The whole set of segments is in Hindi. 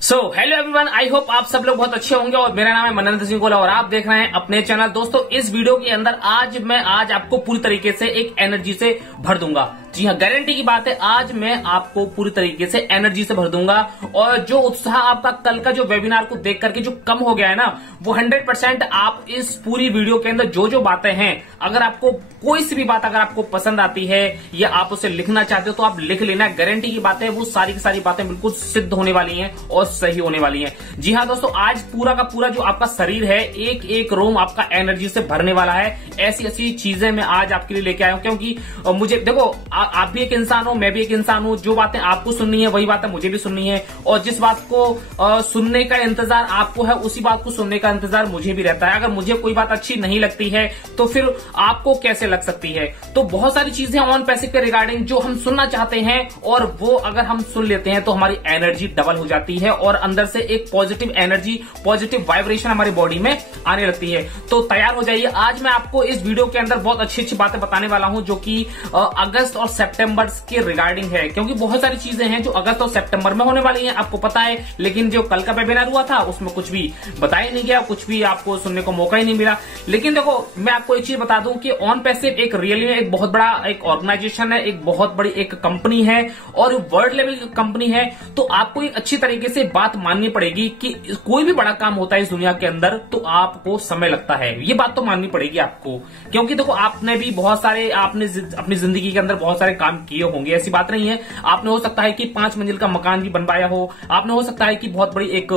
हेलो एवरीवन, आई होप आप सब लोग बहुत अच्छे होंगे और मेरा नाम है मनंदर सिंह गोला और आप देख रहे हैं अपने चैनल। दोस्तों, इस वीडियो के अंदर आज आपको पूरी तरीके से एक एनर्जी से भर दूंगा। जी हाँ, गारंटी की बात है, आज मैं आपको पूरी तरीके से एनर्जी से भर दूंगा और जो उत्साह आपका कल का जो वेबिनार को देख करके जो कम हो गया है ना, वो 100% आप इस पूरी वीडियो के अंदर जो बातें हैं, अगर आपको कोई सी भी बात अगर आपको पसंद आती है या आप उसे लिखना चाहते हो तो आप लिख लेना। गारंटी की बात है, वो सारी की सारी बातें बिल्कुल सिद्ध होने वाली हैं और सही होने वाली हैं। जी हाँ दोस्तों, आज पूरा का पूरा जो आपका शरीर है, एक एक रोम आपका एनर्जी से भरने वाला है। ऐसी ऐसी चीजें मैं आज आपके लिए लेके आया हूं, क्योंकि मुझे देखो, आप भी एक इंसान हो, मैं भी एक इंसान हूं। जो बातें आपको सुननी है वही बातें मुझे भी सुननी है, और जिस बात को सुनने का इंतजार आपको है, उसी बात को सुनने का इंतजार मुझे भी रहता है। अगर मुझे कोई बात अच्छी नहीं लगती है तो फिर आपको कैसे लग सकती है? तो बहुत सारी चीजें ऑन पैसिव के रिगार्डिंग जो हम सुनना चाहते हैं, और वो अगर हम सुन लेते हैं तो हमारी एनर्जी डबल हो जाती है और अंदर से एक पॉजिटिव एनर्जी, पॉजिटिव वाइब्रेशन हमारी बॉडी में आने लगती है। तो तैयार हो जाइए, आज मैं आपको इस वीडियो के अंदर बहुत अच्छी अच्छी बातें बताने वाला हूं, जो कि अगस्त और सितंबर के रिगार्डिंग है। क्योंकि बहुत सारी चीजें हैं जो अगस्त और सितंबर में होने वाली हैं, आपको पता है। लेकिन जो कल का वेबिनार हुआ था उसमें कुछ भी बताया नहीं गया, कुछ भी आपको सुनने को मौका ही नहीं मिला। लेकिन देखो, मैं आपको एक चीज बता दूं कि ऑन पैसिव एक रियली में एक बहुत बड़ा एक ऑर्गेनाइजेशन है, एक बहुत बड़ी एक कंपनी है और वर्ल्ड लेवल की कंपनी है। तो आपको एक अच्छी तरीके से बात माननी पड़ेगी कि कोई भी बड़ा काम होता है इस दुनिया के अंदर तो आपको समय लगता है। ये बात तो माननी पड़ेगी आपको, क्योंकि देखो, आपने भी बहुत सारे, आपने अपनी जिंदगी के अंदर बहुत सारे काम किए होंगे, ऐसी बात नहीं है। आपने हो सकता है कि 5 मंजिल का मकान भी बनवाया हो, आपने हो सकता है कि बहुत बड़ी एक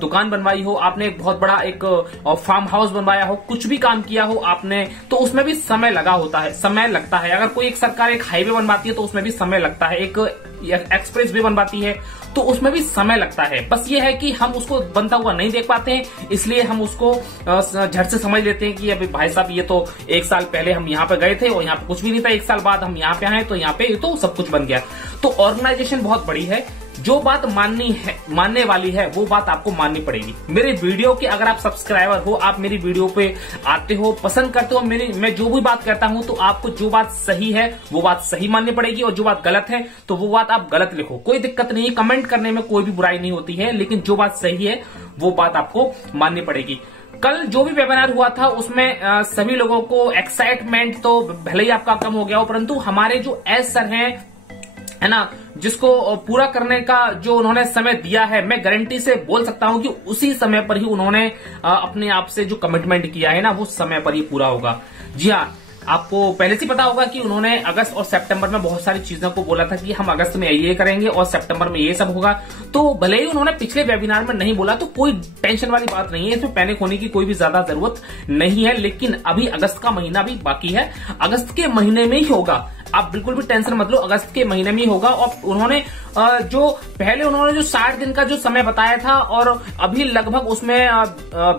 दुकान बनवाई हो, आपने एक बहुत बड़ा एक फार्म हाउस बनवाया हो, कुछ भी काम किया हो आपने, तो उसमें भी समय लगा होता है, समय लगता है। अगर कोई एक सरकार एक हाईवे बनवाती है तो उसमें भी समय लगता है, एक एक्सप्रेस वे बनवाती है तो उसमें भी समय लगता है। बस ये है कि हम उसको बनता हुआ नहीं देख पाते हैं, इसलिए हम उसको झट से समझ लेते हैं कि अभी भाई साहब, ये तो 1 साल पहले हम यहाँ पे गए थे और यहाँ पे कुछ भी नहीं था, 1 साल बाद हम यहाँ पे आए तो यहाँ पे तो सब कुछ बन गया। तो ऑर्गेनाइजेशन बहुत बड़ी है, जो बात मानने वाली है वो बात आपको माननी पड़ेगी। मेरे वीडियो के अगर आप सब्सक्राइबर हो, आप मेरी वीडियो पे आते हो, पसंद करते हो, मैं जो भी बात करता हूं तो आपको जो बात सही है वो बात सही माननी पड़ेगी, और जो बात गलत है तो वो बात आप गलत लिखो, कोई दिक्कत नहीं है। कमेंट करने में कोई भी बुराई नहीं होती है, लेकिन जो बात सही है वो बात आपको माननी पड़ेगी। कल जो भी वेबिनार हुआ था उसमें सभी लोगों को एक्साइटमेंट तो भले ही आपका कम हो गया हो, परंतु हमारे जो एस सर हैं, है ना, जिसको पूरा करने का जो उन्होंने समय दिया है, मैं गारंटी से बोल सकता हूं कि उसी समय पर ही उन्होंने अपने आप से जो कमिटमेंट किया है ना, वो समय पर ही पूरा होगा। जी हाँ, आपको पहले से पता होगा कि उन्होंने अगस्त और सितंबर में बहुत सारी चीजों को बोला था कि हम अगस्त में ये करेंगे और सितंबर में ये सब होगा। तो भले ही उन्होंने पिछले वेबिनार में नहीं बोला तो कोई टेंशन वाली बात नहीं है, इसमें पैनिक होने की कोई भी ज्यादा जरूरत नहीं है। लेकिन अभी अगस्त का महीना भी बाकी है, अगस्त के महीने में ही होगा, आप बिल्कुल भी टेंशन मत लो, अगस्त के महीने में ही होगा। और उन्होंने जो 60 दिन का जो समय बताया था, और अभी लगभग उसमें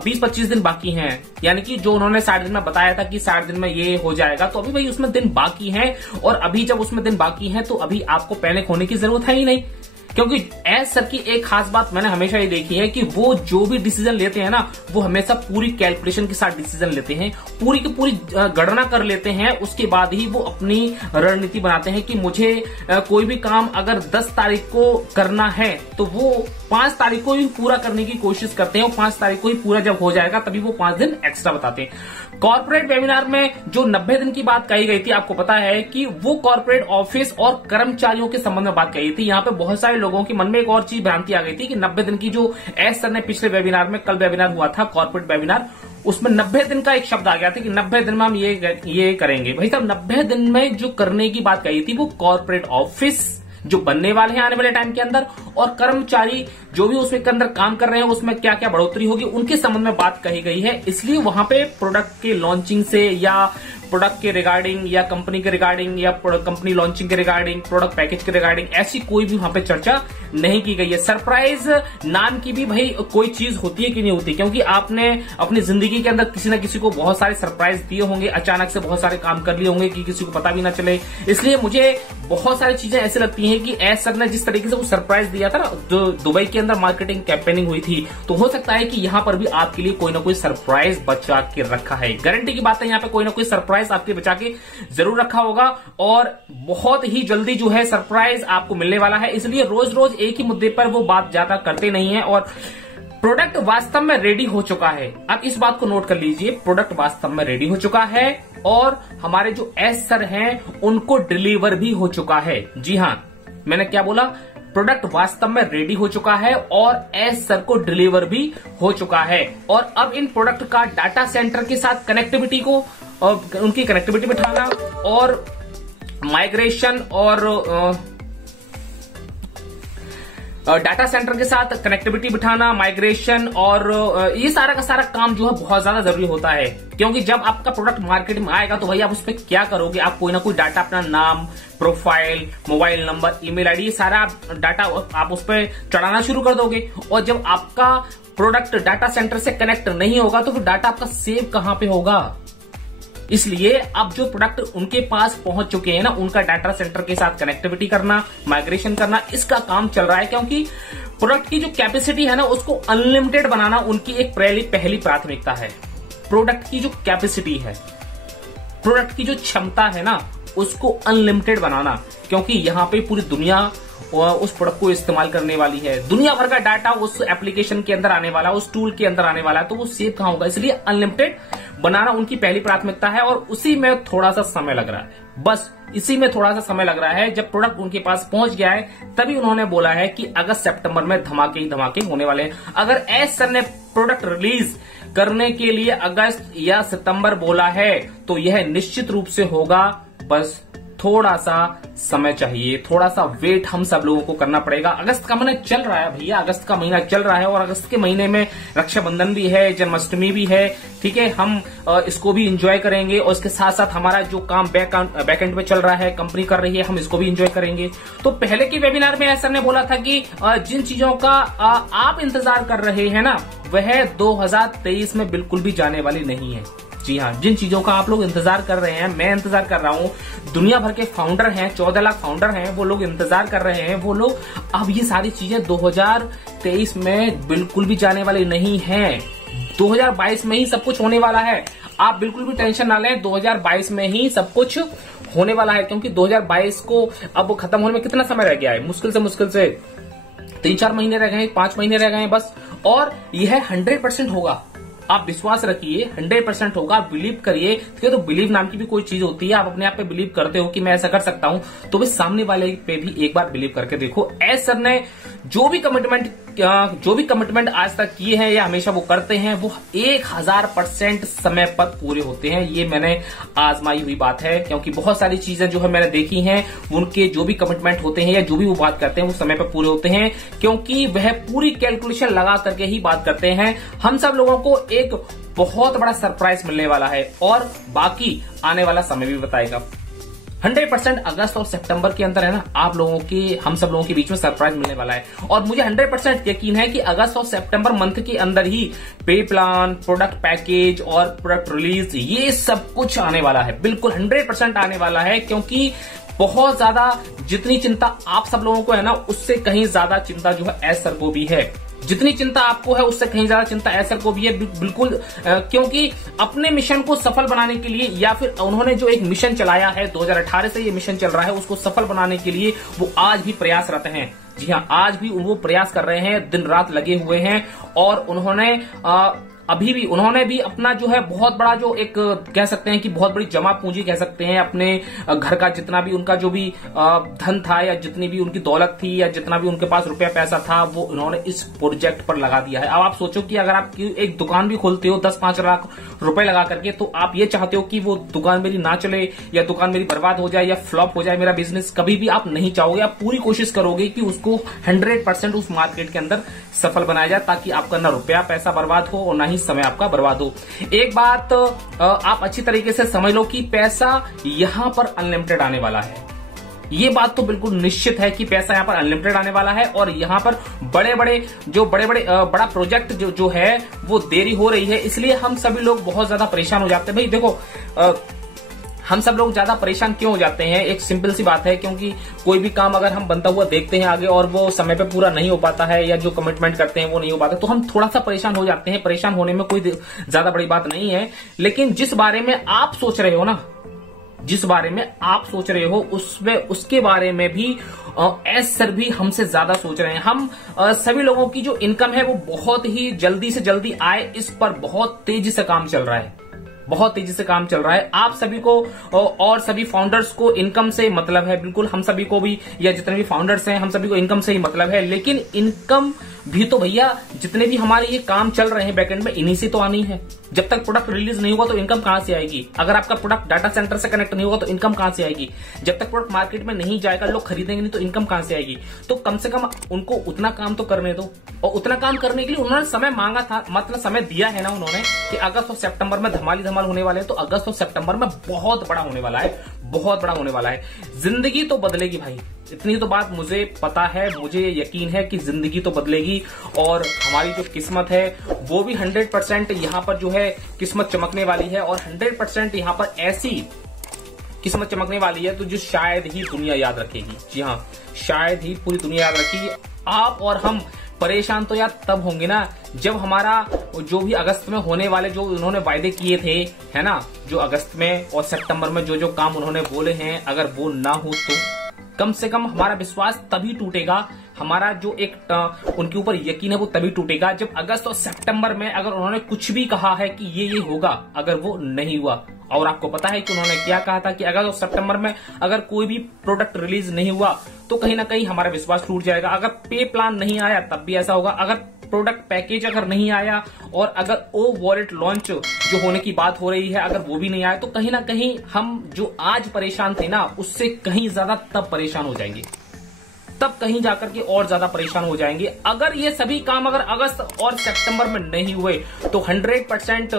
20-25 दिन बाकी हैं। यानी कि जो उन्होंने 60 दिन में बताया था कि 60 दिन में ये हो जाएगा, तो अभी भाई उसमें दिन बाकी हैं। और अभी जब उसमें दिन बाकी हैं तो अभी आपको पैनिक होने की जरूरत है ही नहीं, क्योंकि एस सर की एक खास बात मैंने हमेशा ये देखी है कि वो जो भी डिसीजन लेते हैं ना, वो हमेशा पूरी कैलकुलेशन के साथ डिसीजन लेते हैं, पूरी की पूरी गणना कर लेते हैं, उसके बाद ही वो अपनी रणनीति बनाते हैं कि मुझे कोई भी काम अगर 10 तारीख को करना है तो वो 5 तारीख को ही पूरा करने की कोशिश करते हैं, और 5 तारीख को ही पूरा जब हो जाएगा तभी वो 5 दिन एक्स्ट्रा बताते हैं। कॉर्पोरेट वेबिनार में जो 90 दिन की बात कही गई थी, आपको पता है कि वो कॉर्पोरेट ऑफिस और कर्मचारियों के संबंध में बात कही थी। यहाँ पे बहुत सारे लोगों के मन में एक और चीज भ्रांति आ गई थी कि 90 दिन की जो एस सर ने पिछले वेबिनार में, कल वेबिनार हुआ था कॉर्पोरेट वेबिनार, उसमें 90 दिन का एक शब्द आ गया था कि 90 दिन में हम ये करेंगे। भाई साहब, 90 दिन में जो करने की बात कही थी वो कॉर्पोरेट ऑफिस जो बनने वाले हैं आने वाले टाइम के अंदर, और कर्मचारी जो भी उसके अंदर काम कर रहे हैं उसमें क्या क्या बढ़ोतरी होगी, उनके संबंध में बात कही गई है। इसलिए वहां पे प्रोडक्ट के लॉन्चिंग से, या प्रोडक्ट के रिगार्डिंग, या कंपनी के रिगार्डिंग, या कंपनी लॉन्चिंग के रिगार्डिंग, प्रोडक्ट पैकेज के रिगार्डिंग ऐसी कोई भी वहां पे चर्चा नहीं की गई है। सरप्राइज नाम की भी भाई कोई चीज होती है कि नहीं होती, क्योंकि आपने अपनी जिंदगी के अंदर किसी न किसी को बहुत सारे सरप्राइज दिए होंगे, अचानक से बहुत सारे काम कर लिए होंगे कि किसी को पता भी ना चले। इसलिए मुझे बहुत सारी चीजें ऐसी लगती हैं कि एस सर ने जिस तरीके से वो सरप्राइज दिया था ना, जो दुबई के अंदर मार्केटिंग कैंपेनिंग हुई थी, तो हो सकता है कि यहाँ पर भी आपके लिए कोई ना कोई सरप्राइज बचा के रखा है। गारंटी की बात है, यहाँ पे कोई ना कोई सरप्राइज सरप्राइज आपके बचा के जरूर रखा होगा और बहुत ही जल्दी जो है सरप्राइज आपको मिलने वाला है। इसलिए रोज रोज एक ही मुद्दे पर वो बात ज्यादा करते नहीं है और प्रोडक्ट वास्तव में रेडी हो चुका है। अब इस बात को नोट कर लीजिए, प्रोडक्ट वास्तव में रेडी हो चुका है और हमारे जो एस सर हैं उनको डिलीवर भी हो चुका है। जी हां, मैंने क्या बोला, प्रोडक्ट वास्तव में रेडी हो चुका है और एस सर को डिलीवर भी हो चुका है। और अब इन प्रोडक्ट का डाटा सेंटर के साथ कनेक्टिविटी को और उनकी कनेक्टिविटी बिठाना और माइग्रेशन और डाटा सेंटर के साथ कनेक्टिविटी बिठाना, माइग्रेशन और ये सारा का सारा काम जो है बहुत ज्यादा जरूरी होता है। क्योंकि जब आपका प्रोडक्ट मार्केट में आएगा तो भाई आप उस पर क्या करोगे, आप कोई ना कोई डाटा, अपना नाम, profile, mobile number, email ID, सारा डाटा आप उस पर चढ़ाना शुरू कर दोगे। और जब आपका प्रोडक्ट डाटा सेंटर से कनेक्ट नहीं होगा तो फिर डाटा आपका सेव कहां पे होगा। इसलिए अब जो प्रोडक्ट उनके पास पहुंच चुके हैं ना, उनका डाटा सेंटर के साथ कनेक्टिविटी करना, माइग्रेशन करना, इसका काम चल रहा है। क्योंकि प्रोडक्ट की जो कैपेसिटी है ना, उसको अनलिमिटेड बनाना उनकी एक पहली प्राथमिकता है। प्रोडक्ट की जो कैपेसिटी है, प्रोडक्ट की जो क्षमता है ना, उसको अनलिमिटेड बनाना। क्योंकि यहां पे पूरी दुनिया उस प्रोडक्ट को इस्तेमाल करने वाली है, दुनिया भर का डाटा उस एप्लीकेशन के अंदर आने वाला, उस टूल के अंदर आने वाला है, तो वो सेव कहां होगा। इसलिए अनलिमिटेड बनाना उनकी पहली प्राथमिकता है और उसी में थोड़ा सा समय लग रहा है। बस इसी में थोड़ा सा समय लग रहा है। जब प्रोडक्ट उनके पास पहुंच गया है तभी उन्होंने बोला है कि अगस्त सितंबर में धमाके ही धमाके होने वाले हैं। अगर एस सर ने प्रोडक्ट रिलीज करने के लिए अगस्त या सितंबर बोला है तो यह निश्चित रूप से होगा। बस थोड़ा सा समय चाहिए, थोड़ा सा वेट हम सब लोगों को करना पड़ेगा। अगस्त का महीना चल रहा है भैया, अगस्त का महीना चल रहा है और अगस्त के महीने में रक्षाबंधन भी है, जन्माष्टमी भी है। ठीक है, हम इसको भी एंजॉय करेंगे और इसके साथ साथ हमारा जो काम बैकएंड में चल रहा है, कंपनी कर रही है, हम इसको भी एंजॉय करेंगे। तो पहले के वेबिनार में सर ने बोला था कि जिन चीजों का आप इंतजार कर रहे हैं ना, वह 2023 में बिल्कुल भी जाने वाली नहीं है। जी हाँ, जिन चीजों का आप लोग इंतजार कर रहे हैं, मैं इंतजार कर रहा हूं, दुनिया भर के फाउंडर हैं, 14 लाख फाउंडर हैं, वो लोग इंतजार कर रहे हैं, वो लोग अब ये सारी चीजें 2023 में बिल्कुल भी जाने वाली नहीं है। 2022 में ही सब कुछ होने वाला है। आप बिल्कुल भी टेंशन ना लें, 2022 में ही सब कुछ होने वाला है। क्योंकि 2022 को अब खत्म होने में कितना समय रह गया है, मुश्किल से 3-4 महीने रह गए हैं, 5 महीने रह गए हैं बस। और यह 100% होगा, आप विश्वास रखिए, 100% होगा। आप बिलीव करिए। ठीक है, तो बिलीव नाम की भी कोई चीज होती है। आप अपने आप पे बिलीव करते हो कि मैं ऐसा कर सकता हूं, तो भी सामने वाले पे भी एक बार बिलीव करके देखो। एस सर ने जो भी कमिटमेंट आज तक किए हैं या हमेशा वो करते हैं, वो 1000% समय पर पूरे होते हैं। ये मैंने आजमाई हुई बात है। क्योंकि बहुत सारी चीजें जो है मैंने देखी हैं, उनके जो भी कमिटमेंट होते हैं या जो भी वो बात करते हैं, वो समय पर पूरे होते हैं। क्योंकि वह पूरी कैलकुलेशन लगा करके ही बात करते हैं। हम सब लोगों को एक बहुत बड़ा सरप्राइज मिलने वाला है और बाकी आने वाला समय भी बताएगा। 100% अगस्त और सितंबर के अंदर है ना, आप लोगों के, हम सब लोगों के बीच में सरप्राइज मिलने वाला है। और मुझे 100% यकीन है कि अगस्त और सितंबर मंथ के अंदर ही पे प्लान, प्रोडक्ट पैकेज और प्रोडक्ट रिलीज, ये सब कुछ आने वाला है। बिल्कुल 100% आने वाला है। क्योंकि बहुत ज्यादा जितनी चिंता आप सब लोगों को है ना, उससे कहीं ज्यादा चिंता जो है एस सर को भी है। जितनी चिंता आपको है उससे कहीं ज्यादा चिंता एस सर को भी है। बिल्कुल, क्योंकि अपने मिशन को सफल बनाने के लिए, या फिर उन्होंने जो एक मिशन चलाया है, 2018 से ये मिशन चल रहा है, उसको सफल बनाने के लिए वो आज भी प्रयासरत हैं। जी हाँ, आज भी वो प्रयास कर रहे हैं, दिन रात लगे हुए हैं। और उन्होंने उन्होंने भी अपना जो है बहुत बड़ा, जो एक कह सकते हैं कि बहुत बड़ी जमा पूंजी कह सकते हैं, अपने घर का जितना भी उनका जो भी धन था या जितनी भी उनकी दौलत थी या जितना भी उनके पास रुपया पैसा था, वो उन्होंने इस प्रोजेक्ट पर लगा दिया है। अब आप सोचो कि अगर आप एक दुकान भी खोलते हो 10-5 लाख रुपए लगा करके, तो आप ये चाहते हो कि वो दुकान मेरी ना चले या दुकान मेरी बर्बाद हो जाए या फ्लॉप हो जाए मेरा बिजनेस, कभी भी आप नहीं चाहोगे। आप पूरी कोशिश करोगे कि उसको 100% उस मार्केट के अंदर सफल बनाया जाए, ताकि आपका ना रुपया पैसा बर्बाद हो और ना ही समय आपका बर्बाद हो। एक बात आप अच्छी तरीके से समझ लो कि पैसा यहां पर अनलिमिटेड आने वाला है। ये बात तो बिल्कुल निश्चित है कि पैसा यहां पर अनलिमिटेड आने वाला है। और यहां पर बड़ा प्रोजेक्ट जो है वो देरी हो रही है, इसलिए हम सभी लोग बहुत ज्यादा परेशान हो जाते हैं। भाई देखो, हम सब लोग ज्यादा परेशान क्यों हो जाते हैं, एक सिंपल सी बात है, क्योंकि कोई भी काम अगर हम बनता हुआ देखते हैं आगे और वो समय पे पूरा नहीं हो पाता है या जो कमिटमेंट करते हैं वो नहीं हो पाता, तो हम थोड़ा सा परेशान हो जाते हैं। परेशान होने में कोई ज्यादा बड़ी बात नहीं है। लेकिन जिस बारे में आप सोच रहे हो ना, जिस बारे में आप सोच रहे हो उसके बारे में भी एस सर भी हमसे ज्यादा सोच रहे हैं। हम सभी लोगों की जो इनकम है वो बहुत ही जल्दी से जल्दी आए, इस पर बहुत तेजी से काम चल रहा है, बहुत तेजी से काम चल रहा है। आप सभी को और सभी फाउंडर्स को इनकम से मतलब है, बिल्कुल हम सभी को भी, या जितने भी फाउंडर्स हैं हम सभी को इनकम से ही मतलब है। लेकिन इनकम भी तो भैया जितने भी हमारे ये काम चल रहे हैं बैकएंड में, इन्हीं से तो आनी है। जब तक प्रोडक्ट रिलीज नहीं होगा तो इनकम कहां से आएगी? अगर आपका प्रोडक्ट डाटा सेंटर से कनेक्ट नहीं होगा तो इनकम कहां से आएगी? जब तक प्रोडक्ट मार्केट में नहीं जाएगा, लोग खरीदेंगे नहीं, तो इनकम कहां से आएगी? तो कम से कम उनको उतना काम तो करने दो। और उतना काम करने के लिए उन्होंने समय मांगा था, मतलब समय दिया है ना उन्होंने कि अगस्त और सितंबर में धमाली धमाल होने वाले हैं। तो अगस्त और सितंबर में बहुत बड़ा होने वाला है, बहुत बड़ा होने वाला है। जिंदगी तो बदलेगी भाई, इतनी तो बात मुझे पता है, मुझे यकीन है कि जिंदगी तो बदलेगी। और हमारी जो किस्मत है वो भी 100% यहाँ पर जो है किस्मत चमकने वाली है। और 100% यहाँ पर ऐसी किस्मत चमकने वाली है तो जो शायद ही दुनिया याद रखेगी। जी हाँ, शायद ही पूरी दुनिया याद रखेगी। आप और हम परेशान तो यार तब होंगे ना जब हमारा जो भी अगस्त में होने वाले जो उन्होंने वायदे किए थे, है ना, जो अगस्त में और सितंबर में जो जो काम उन्होंने बोले हैं, अगर वो ना हो तो कम से कम हमारा विश्वास तभी टूटेगा, हमारा जो एक उनके ऊपर यकीन है वो तभी टूटेगा जब अगस्त और सितंबर में अगर उन्होंने कुछ भी कहा है कि ये होगा, अगर वो नहीं हुआ। और आपको पता है कि उन्होंने क्या कहा था कि अगस्त और सितंबर में अगर कोई भी प्रोडक्ट रिलीज नहीं हुआ तो कहीं ना कहीं हमारा विश्वास टूट जाएगा। अगर पे प्लान नहीं आया तब भी ऐसा होगा, अगर प्रोडक्ट पैकेज अगर नहीं आया और अगर ओ वॉलेट लॉन्च जो होने की बात हो रही है अगर वो भी नहीं आया तो कहीं ना कहीं हम जो आज परेशान थे ना उससे कहीं ज्यादा तब परेशान हो जाएंगे, तब कहीं जाकर के और ज्यादा परेशान हो जाएंगे। अगर ये सभी काम अगर अगस्त और सितंबर में नहीं हुए तो 100%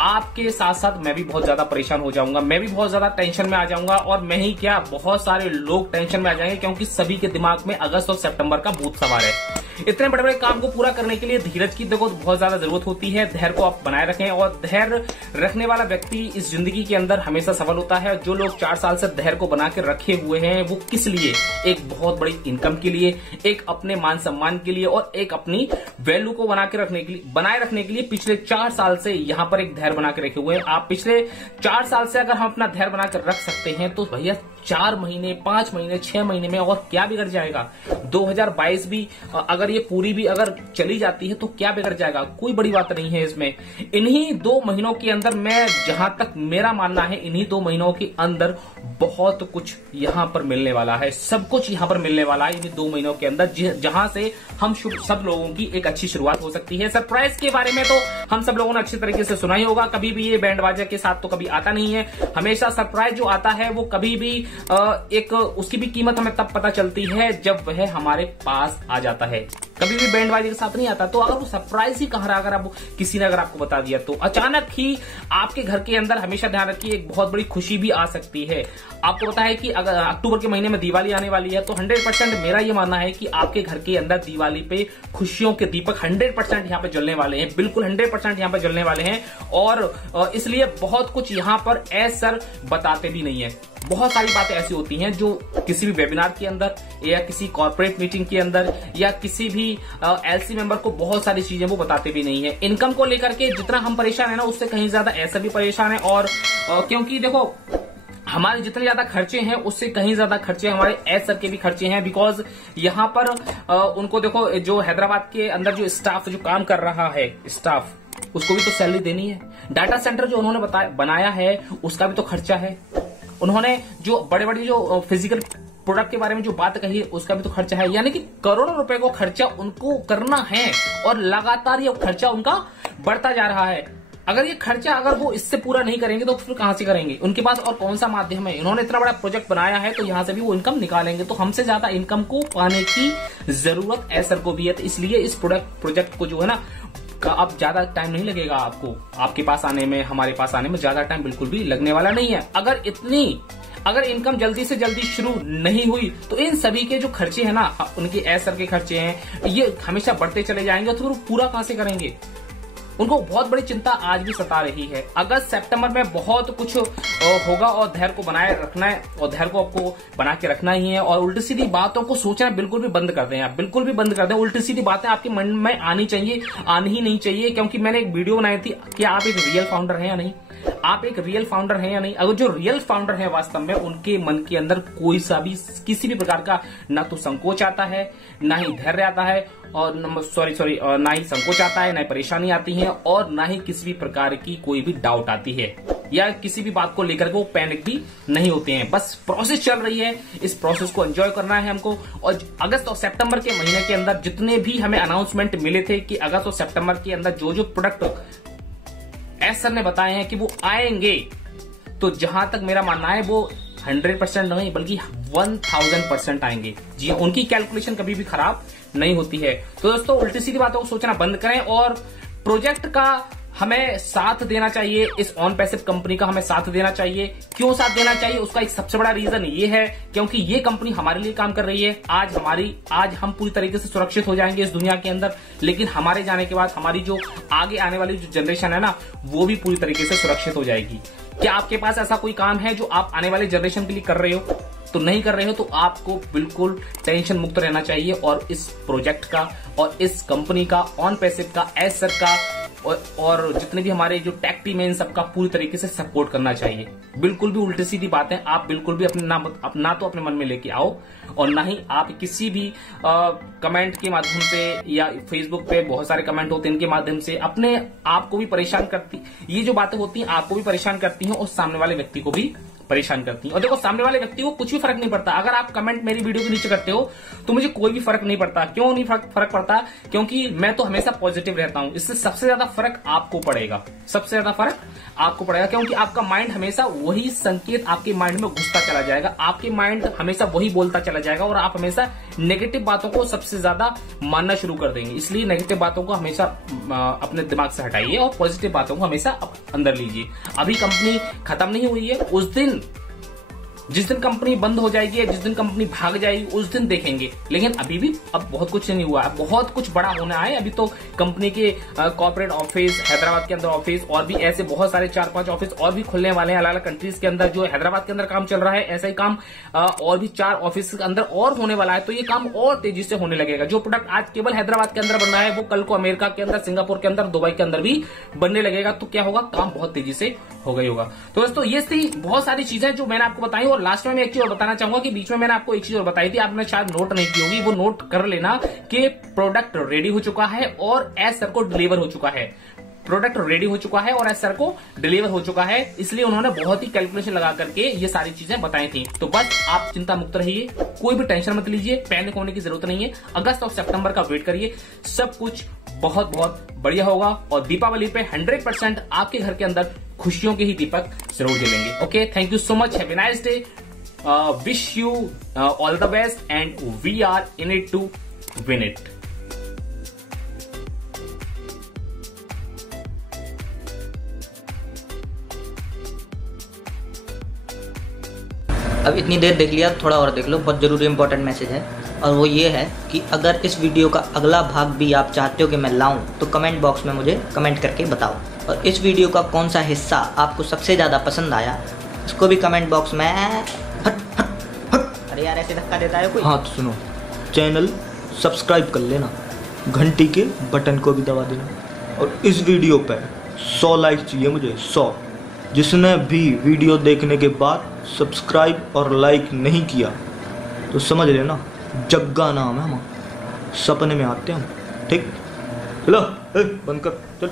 आपके साथ साथ मैं भी बहुत ज्यादा परेशान हो जाऊंगा, मैं भी बहुत ज्यादा टेंशन में आ जाऊंगा। और मैं ही क्या, बहुत सारे लोग टेंशन में आ जाएंगे क्योंकि सभी के दिमाग में अगस्त और सितंबर का भूत सवार है। इतने बड़े बड़े काम को पूरा करने के लिए धीरज की देखो बहुत ज्यादा जरूरत होती है। धैर्य को आप बनाए रखें और धैर्य रखने वाला व्यक्ति इस जिंदगी के अंदर हमेशा सफल होता है। जो लोग 4 साल से धैर्य को बना के रखे हुए हैं वो किस लिए? एक बहुत बड़ी इनकम के लिए, एक अपने मान सम्मान के लिए और एक अपनी वैल्यू को बनाए रखने के लिए पिछले 4 साल से यहाँ पर एक धैर्य बना के रखे हुए हैं। आप पिछले 4 साल से अगर हम अपना धैर्य बनाकर रख सकते हैं तो भैया 4 महीने, 5 महीने, 6 महीने में और क्या बिगड़ जाएगा? 2022 भी अगर ये पूरी भी अगर चली जाती है तो क्या बिगड़ जाएगा? कोई बड़ी बात नहीं है इसमें। इन्हीं 2 महीनों के अंदर, मैं जहां तक मेरा मानना है, इन्हीं 2 महीनों के अंदर बहुत कुछ यहां पर मिलने वाला है, सब कुछ यहां पर मिलने वाला है इन्हीं 2 महीनों के अंदर, जहां से हम सब लोगों की एक अच्छी शुरुआत हो सकती है। सरप्राइज के बारे में तो हम सब लोगों ने अच्छी तरीके से सुना ही होगा, कभी भी ये बैंड बाजा के साथ तो कभी आता नहीं है। हमेशा सरप्राइज जो आता है वो कभी भी एक उसकी भी कीमत हमें तब पता चलती है जब वह हमारे पास आ जाता है, कभी भी बैंड बाजी के साथ नहीं आता। तो अगर वो सरप्राइज ही कह रहा, अगर आप किसी ने अगर आपको बता दिया तो अचानक ही आपके घर के अंदर, हमेशा ध्यान रखिए, एक बहुत बड़ी खुशी भी आ सकती है। आपको पता है कि अगर अक्टूबर के महीने में दिवाली आने वाली है तो 100% मेरा ये मानना है कि आपके घर के अंदर दिवाली पे खुशियों के दीपक 100% यहाँ पे जलने वाले हैं, बिल्कुल 100% यहाँ पे जलने वाले हैं। और इसलिए बहुत कुछ यहाँ पर सर बताते भी नहीं है। बहुत सारी बातें ऐसी होती हैं जो किसी भी वेबिनार के अंदर या किसी कॉर्पोरेट मीटिंग के अंदर या किसी भी एलसी मेंबर को बहुत सारी चीजें वो बताते भी नहीं है। इनकम को लेकर के जितना हम परेशान है ना उससे कहीं ज्यादा ऐसा भी परेशान है। और क्योंकि देखो हमारे जितने ज्यादा खर्चे हैं उससे कहीं ज्यादा खर्चे हमारे एस सर के भी खर्चे हैं। बिकॉज यहाँ पर उनको देखो, जो हैदराबाद के अंदर जो स्टाफ जो काम कर रहा है, स्टाफ उसको भी तो सैलरी देनी है। डाटा सेंटर जो उन्होंने बनाया है उसका भी तो खर्चा है। उन्होंने जो बड़े बड़े जो फिजिकल प्रोडक्ट के बारे में जो बात कही उसका भी तो खर्चा है। यानी कि करोड़ों रुपए को खर्चा उनको करना है और लगातार ये खर्चा उनका बढ़ता जा रहा है। अगर ये खर्चा अगर वो इससे पूरा नहीं करेंगे तो फिर कहां से करेंगे? उनके पास और कौन सा माध्यम है? इन्होंने इतना बड़ा प्रोजेक्ट बनाया है तो यहां से भी वो इनकम निकालेंगे। तो हमसे ज्यादा इनकम को पाने की जरूरत एसर को भी है। तो इसलिए इस प्रोजेक्ट को जो है ना, अब ज्यादा टाइम नहीं लगेगा आपको, आपके पास आने में, हमारे पास आने में ज्यादा टाइम बिल्कुल भी लगने वाला नहीं है। अगर इनकम जल्दी से जल्दी शुरू नहीं हुई तो इन सभी के जो खर्चे हैं ना, उनके एसर के खर्चे हैं, ये हमेशा बढ़ते चले जाएंगे। तो पूरा कहां से करेंगे? उनको बहुत बड़ी चिंता आज भी सता रही है। अगस्त सितंबर में बहुत कुछ होगा और धैर्य को बनाए रखना है और धैर्य को आपको बना के रखना ही है। और उल्टी सीधी बातों को सोचना बिल्कुल भी बंद कर दें, आप बिल्कुल भी बंद कर दें। उल्टी सीधी बातें आपके मन में आनी चाहिए, आनी ही नहीं चाहिए। क्योंकि मैंने एक वीडियो बनाई थी कि आप एक रियल फाउंडर हैं या नहीं। आप एक रियल फाउंडर हैं या नहीं। अगर जो रियल फाउंडर है वास्तव में उनके मन के अंदर कोई सा भी किसी भी प्रकार का ना तो संकोच आता है, ना ही धैर्य आता है, और ना ही संकोच आता है, ना ही परेशानी आती है, और ना ही किसी भी प्रकार की कोई भी डाउट आती है, या किसी भी बात को लेकर के वो पैनिक भी नहीं होते हैं। बस प्रोसेस चल रही है, इस प्रोसेस को एंजॉय करना है हमको। और अगस्त और सितंबर के महीने के अंदर जितने भी हमें अनाउंसमेंट मिले थे कि अगस्त और सितंबर के अंदर जो जो प्रोडक्ट एस सर ने बताए हैं कि वो आएंगे, तो जहां तक मेरा मानना है वो 100% नहीं बल्कि 1000% आएंगे। जी, उनकी कैलकुलेशन कभी भी खराब नहीं होती है। तो दोस्तों, उल्टी सीधी बातों को सोचना बंद करें और प्रोजेक्ट का हमें साथ देना चाहिए। इस ऑन पैसिव कंपनी का हमें साथ देना चाहिए। क्यों साथ देना चाहिए? उसका एक सबसे बड़ा रीजन ये है क्योंकि ये कंपनी हमारे लिए काम कर रही है। आज हम पूरी तरीके से सुरक्षित हो जाएंगे इस दुनिया के अंदर, लेकिन हमारे जाने के बाद हमारी जो आगे आने वाली जो जनरेशन है ना, वो भी पूरी तरीके से सुरक्षित हो जाएगी। क्या आपके पास ऐसा कोई काम है जो आप आने वाले जनरेशन के लिए कर रहे हो? तो नहीं कर रहे हो तो आपको बिल्कुल टेंशन मुक्त रहना चाहिए और इस प्रोजेक्ट का और इस कंपनी का, ऑन पैसिव का, एस सर का और जितने भी हमारे जो टेक टीम है इन सबका पूरी तरीके से सपोर्ट करना चाहिए। बिल्कुल भी उल्टी सीधी बातें आप बिल्कुल भी अपने ना तो अपने मन में लेके आओ, और ना ही आप किसी भी कमेंट के माध्यम से या फेसबुक पे बहुत सारे कमेंट होते हैं, इनके माध्यम से अपने आप को भी परेशान करती, ये जो बातें होती हैं आपको भी परेशान करती हैं और सामने वाले व्यक्ति को भी परेशान करती हैं। और देखो, सामने वाले व्यक्ति को कुछ भी फर्क नहीं पड़ता। अगर आप कमेंट मेरी वीडियो के नीचे करते हो तो मुझे कोई भी फर्क नहीं पड़ता। क्यों नहीं फर्क पड़ता? क्योंकि मैं तो हमेशा पॉजिटिव रहता हूं। इससे सबसे ज्यादा फर्क आपको पड़ेगा, सबसे ज्यादा फर्क आपको पड़ेगा, क्योंकि आपका माइंड हमेशा वही संकेत आपके माइंड में घुसता चला जाएगा। आपके माइंड हमेशा वही बोलता चला जाएगा और आप हमेशा नेगेटिव बातों को सबसे ज्यादा मानना शुरू कर देंगे। इसलिए नेगेटिव बातों को हमेशा अपने दिमाग से हटाइए और पॉजिटिव बातों को हमेशा अंदर लीजिए। अभी कंपनी खत्म नहीं हुई है। जिस दिन कंपनी बंद हो जाएगी, जिस दिन कंपनी भाग जाएगी, उस दिन देखेंगे। लेकिन अभी भी अब बहुत कुछ नहीं हुआ है, बहुत कुछ बड़ा होना है। अभी तो कंपनी के कॉर्पोरेट ऑफिस, हैदराबाद के अंदर ऑफिस, और भी ऐसे बहुत सारे 4-5 ऑफिस और भी खुलने वाले हैं अलग अलग कंट्रीज के अंदर। जो हैदराबाद के अंदर काम चल रहा है, ऐसा ही काम और भी 4 ऑफिस के अंदर और होने वाला है। तो ये काम और तेजी से होने लगेगा। जो प्रोडक्ट आज केवल हैदराबाद के अंदर बन रहा है, वो कल को अमेरिका के अंदर, सिंगापुर के अंदर, दुबई के अंदर भी बनने लगेगा। तो क्या होगा? काम बहुत तेजी से हो गई होगा। तो दोस्तों, ये थी बहुत सारी चीजें जो मैंने आपको बताई। और लास्ट में मैं एक चीज बताना चाहूंगा कि बीच में मैंने आपको एक चीज और बताई थी, आपने शायद नोट नहीं की होगी, वो नोट कर लेना कि प्रोडक्ट रेडी हो चुका है और एस सर को डिलीवर हो चुका है। प्रोडक्ट रेडी हो चुका है और एस सर को डिलीवर हो चुका है, इसलिए उन्होंने बहुत ही कैलकुलेशन लगा करके ये सारी चीजें बताई थी। तो बस आप चिंता मुक्त रहिए, कोई भी टेंशन मत लीजिए, पैनिक होने की जरूरत नहीं है। अगस्त और सितंबर का वेट करिए, सब कुछ बहुत बहुत बढ़िया होगा। और दीपावली पे 100% आपके घर के अंदर खुशियों के ही दीपक जरूर जलेंगे। Okay, thank you so much, have a nice day, wish you all the best, and we are in it to win it. अब इतनी देर देख लिया, थोड़ा और देख लो, बहुत ज़रूरी इंपॉर्टेंट मैसेज है। और वो ये है कि अगर इस वीडियो का अगला भाग भी आप चाहते हो कि मैं लाऊं, तो कमेंट बॉक्स में मुझे कमेंट करके बताओ। और इस वीडियो का कौन सा हिस्सा आपको सबसे ज़्यादा पसंद आया, उसको भी कमेंट बॉक्स में अरे यार ऐसे धक्का देता है कोई। हाँ तो सुनो, चैनल सब्सक्राइब कर लेना, घंटी के बटन को भी दबा देना, और इस वीडियो पर 100 लाइक चाहिए मुझे, 100। जिसने भी वीडियो देखने के बाद सब्सक्राइब और लाइक नहीं किया तो समझ लेना जग्गा नाम है हमारा, सपने में आते हैं हम। ठीक, चलो बंद कर, चल।